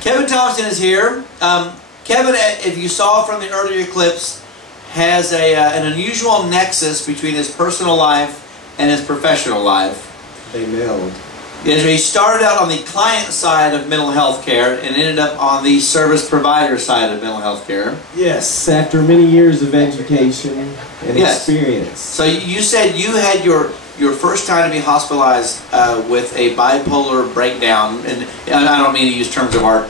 Kevin Thompson is here. Kevin, if you saw from the earlier clips, has an unusual nexus between his personal life and his professional life. They nailed. Yeah, he started out on the client side of mental health care and ended up on the service provider side of mental health care. Yes, after many years of education and experience. So you said you had your first time to be hospitalized with a bipolar breakdown, and I don't mean to use terms of art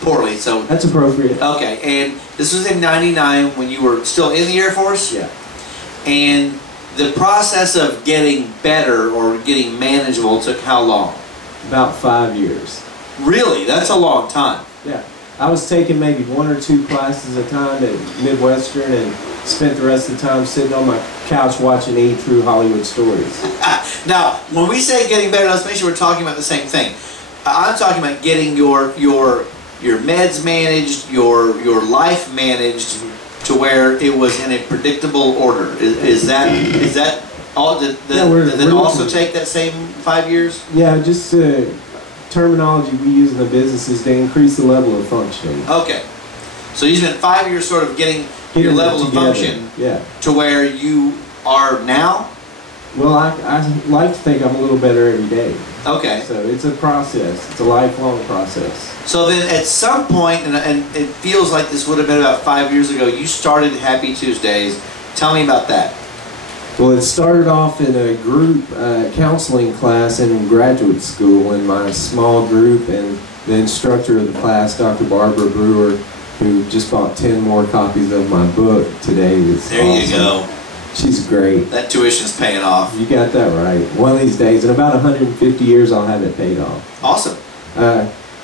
poorly. So that's appropriate. Okay, and this was in '99 when you were still in the Air Force. Yeah. And the process of getting better or getting manageable took how long? About 5 years. Really? That's a long time. Yeah. I was taking maybe 1 or 2 classes at a time at Midwestern and spent the rest of the time sitting on my couch watching True Hollywood Stories. Now, when we say getting better, let's make sure we're talking about the same thing. I'm talking about getting your meds managed, your life managed, to where it was in a predictable order. Is that all? Did it also take that same 5 years? Yeah, just terminology we use in the business is to increase the level of functioning. Okay, so you spent 5 years sort of getting your level of function to where you are now? Well, I like to think I'm a little better every day. Okay. So it's a process. It's a lifelong process. So then at some point, and it feels like this would have been about 5 years ago, you started Happy Tuesdays. Tell me about that. Well, it started off in a group counseling class in graduate school in my small group, and the instructor of the class, Dr. Barbara Brewer, who just bought 10 more copies of my book today. There you go. She's great. That tuition's paying off. You got that right. One of these days, in about 150 years, I'll have it paid off. Awesome.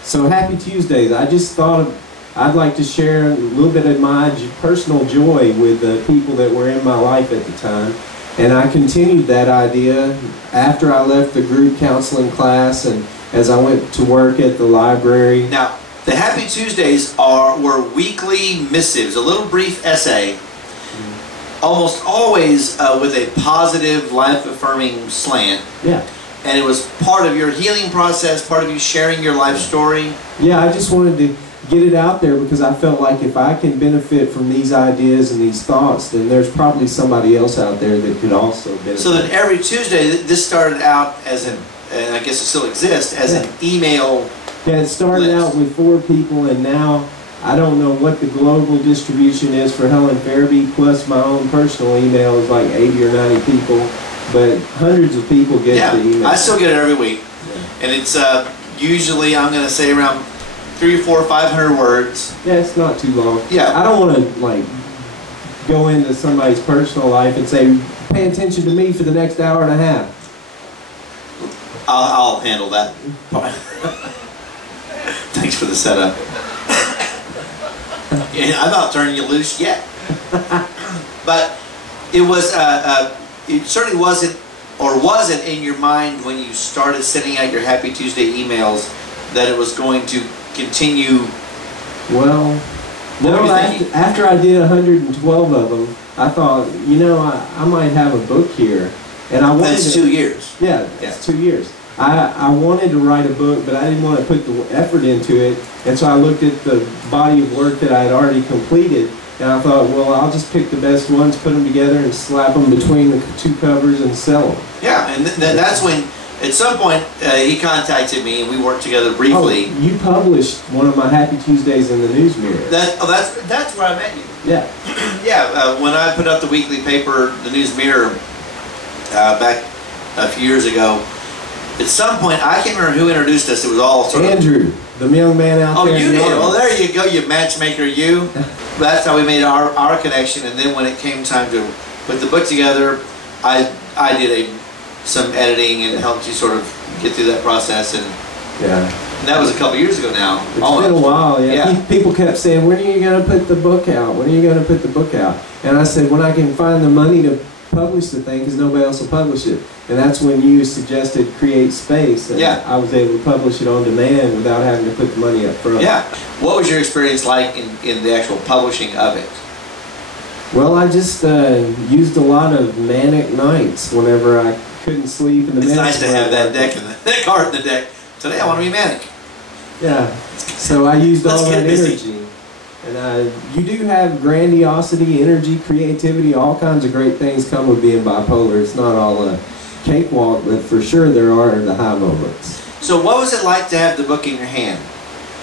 So Happy Tuesdays, I just thought I'd like to share a little bit of my personal joy with the people that were in my life at the time. And I continued that idea after I left the group counseling class and as I went to work at the library. Now, the Happy Tuesdays were weekly missives, a little brief essay, almost always with a positive, life-affirming slant. Yeah. And it was part of your healing process, part of you sharing your life story. Yeah, I just wanted to get it out there because I felt like if I can benefit from these ideas and these thoughts, then there's probably somebody else out there that could also benefit. So then every Tuesday, this started out as an, and I guess it still exists, as an email. Yeah, it started out with 4 people, and now I don't know what the global distribution is for Helen Fairby, plus my own personal email is like 80 or 90 people, but hundreds of people get the email. I still get it every week, and it's usually, I'm going to say, around 300, 400, 500 words. Yeah, it's not too long. Yeah. I don't want to like go into somebody's personal life and say, pay attention to me for the next hour and a half. I'll handle that. Thanks for the setup. Yeah, I'm not turning you loose yet. But it was, it certainly wasn't, or wasn't in your mind when you started sending out your Happy Tuesday emails that it was going to continue. Well, no, after I did 112 of them, I thought, you know, I might have a book here. And I wanted That's 2 years. Yeah, it's 2 years. I wanted to write a book, but I didn't want to put the effort into it. And so I looked at the body of work that I had already completed, and I thought, well, I'll just pick the best ones, put them together, and slap them between the 2 covers and sell them. Yeah, and that's when, at some point, he contacted me, and we worked together briefly. Oh, you published one of my Happy Tuesdays in the News Mirror. That's where I met you. Yeah. Yeah, when I put out the weekly paper, the News Mirror, back a few years ago, at some point, I can't remember who introduced us. It was all sort of... Andrew, the young man out there. Oh, you did? Well, there you go, you matchmaker, you. That's how we made our connection, and then when it came time to put the book together, I did some editing and helped you sort of get through that process, and that was a couple years ago now. It's been a while, yeah. People kept saying, when are you going to put the book out? When are you going to put the book out? And I said, when I can find the money to publish the thing, because nobody else will publish it. And that's when you suggested Create Space, and I was able to publish it on demand without having to put the money up front. Yeah. What was your experience like in the actual publishing of it? Well, I just used a lot of manic nights whenever I couldn't sleep in the It's nice to have that deck and that card in the deck. Today I want to be manic. Yeah. So I used all Let's get that busy. energy. And you do have grandiosity, energy, creativity, all kinds of great things come with being bipolar. It's not all a cakewalk, but for sure there are the high moments. So what was it like to have the book in your hand?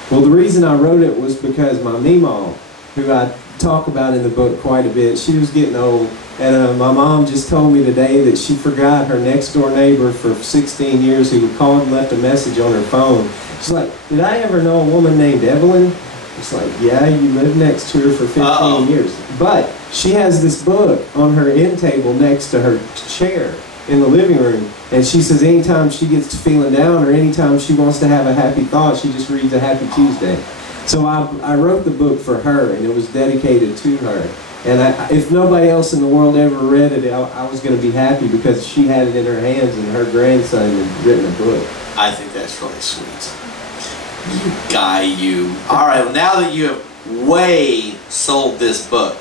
Well, the reason I wrote it was because my Meemaw, who I talk about in the book quite a bit, she was getting old. And my mom just told me today that she forgot her next door neighbor for 16 years who called and left a message on her phone. She's like, did I ever know a woman named Evelyn? It's like, yeah, you lived next to her for 15 years. But she has this book on her end table next to her chair in the living room. And she says anytime she gets feeling down or anytime she wants to have a happy thought, she just reads a Happy Tuesday. So I wrote the book for her, and it was dedicated to her. And if nobody else in the world ever read it, I was going to be happy because she had it in her hands and her grandson had written a book. I think that's really sweet. You guy, you. All right, well, now that you have way sold this book,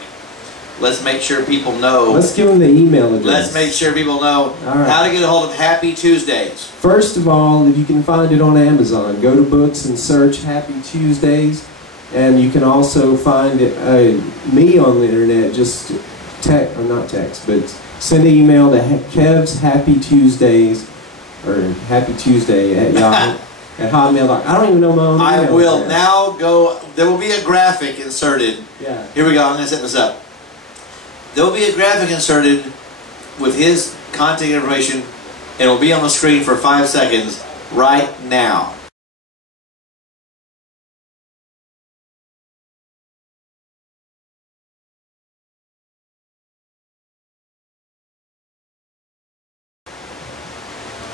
let's make sure people know. Let's give them the email address. Let's make sure people know how to get a hold of Happy Tuesdays. First of all, if you can find it on Amazon, go to books and search Happy Tuesdays. And you can also find me on the internet, just not text, but send an email to Kev's Happy Tuesdays, or Happy Tuesday at Yahoo, at Hotmail.com. I don't even know my own email. I will now go, there will be a graphic inserted. Yeah. Here we go, I'm going to set this up. There will be a graphic inserted with his contact information, and it will be on the screen for 5 seconds right now.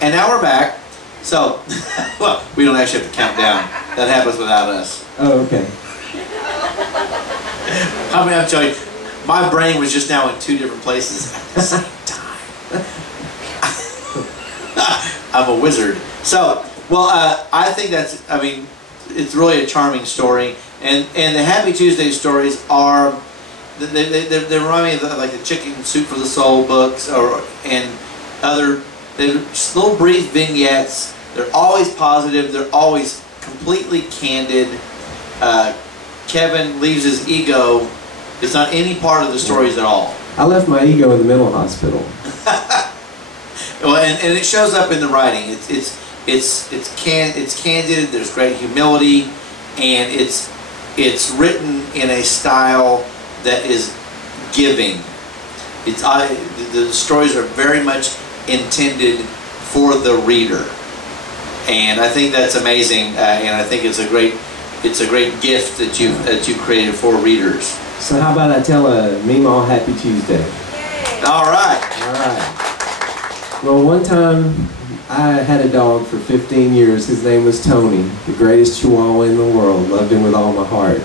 And now we're back. So, well, we don't actually have to count down. That happens without us. Oh, okay. I mean, I'm telling you, my brain was just now in 2 different places at the same time. I'm a wizard. So, well, I think that's, I mean, it's really a charming story. And the Happy Tuesday stories are, they remind me of like the Chicken Soup for the Soul books and other. They're just little brief vignettes. They're always positive. They're always completely candid. Kevin leaves his ego. It's not any part of the stories at all. I left my ego in the mental hospital. Well, and it shows up in the writing. It's candid. There's great humility, and it's written in a style that is giving. The stories are very much intended for the reader, and I think that's amazing. And I think it's a great gift that you've created for readers. So how about I tell a Meemaw Happy Tuesday? All right. All right. Well, one time I had a dog for 15 years. His name was Tony, the greatest Chihuahua in the world. Loved him with all my heart.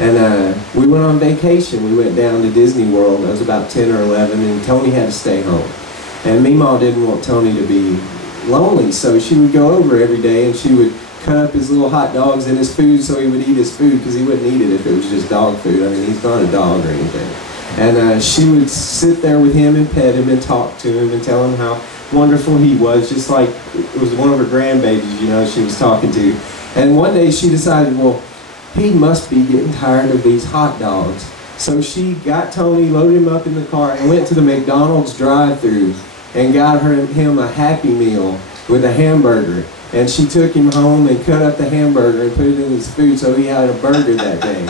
And we went on vacation. We went down to Disney World. I was about 10 or 11, and Tony had to stay home. And Meemaw didn't want Tony to be lonely, so she would go over every day and she would cut up his little hot dogs in his food so he would eat his food, because he wouldn't eat it if it was just dog food. I mean, he's not a dog or anything. And she would sit there with him and pet him and talk to him and tell him how wonderful he was, just like it was one of her grandbabies, you know, she was talking to. And one day she decided, well, he must be getting tired of these hot dogs. So she got Tony, loaded him up in the car, and went to the McDonald's drive-thru and got him a Happy Meal with a hamburger. And she took him home and cut up the hamburger and put it in his food so he had a burger that day.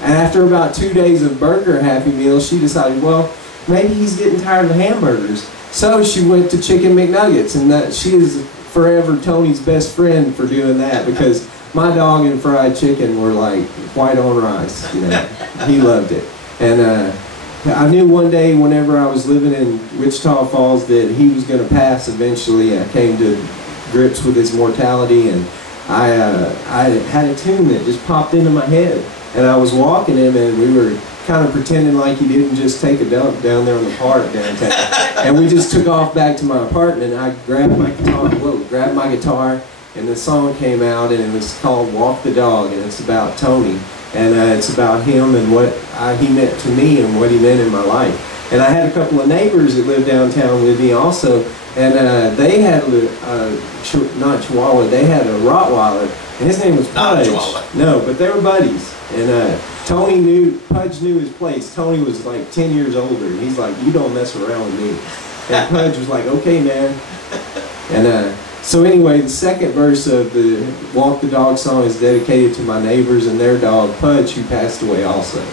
And after about 2 days of burger Happy Meals, she decided, well, maybe he's getting tired of hamburgers. So she went to Chicken McNuggets, and she is forever Tony's best friend for doing that, because my dog and fried chicken were like white on rice. You know, he loved it. And I knew one day whenever I was living in Wichita Falls that he was going to pass eventually. I came to grips with his mortality, and I had a tune that just popped into my head. And I was walking him, and we were kind of pretending like he didn't just take a dump down there on the park downtown. And we just took off back to my apartment, and I grabbed my guitar, and the song came out, and it was called Walk the Dog, and it's about Tony. And it's about him and what he meant to me and what he meant in my life. And I had a couple of neighbors that lived downtown with me also And they had not Chihuahua, they had a Rottweiler, and his name was Pudge. No, but they were buddies. And Pudge knew his place. Tony was like 10 years older, and he's like, you don't mess around with me. And Pudge was like, okay, man. And so anyway, the second verse of the Walk the Dog song is dedicated to my neighbors and their dog, Pudge, who passed away also.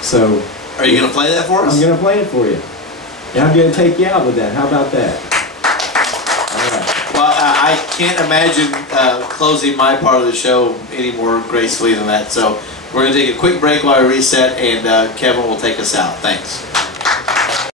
So, are you going to play that for us? I'm going to play it for you. And I'm going to take you out with that. How about that? Well, I can't imagine closing my part of the show any more gracefully than that. So we're going to take a quick break while we reset, and Kevin will take us out. Thanks.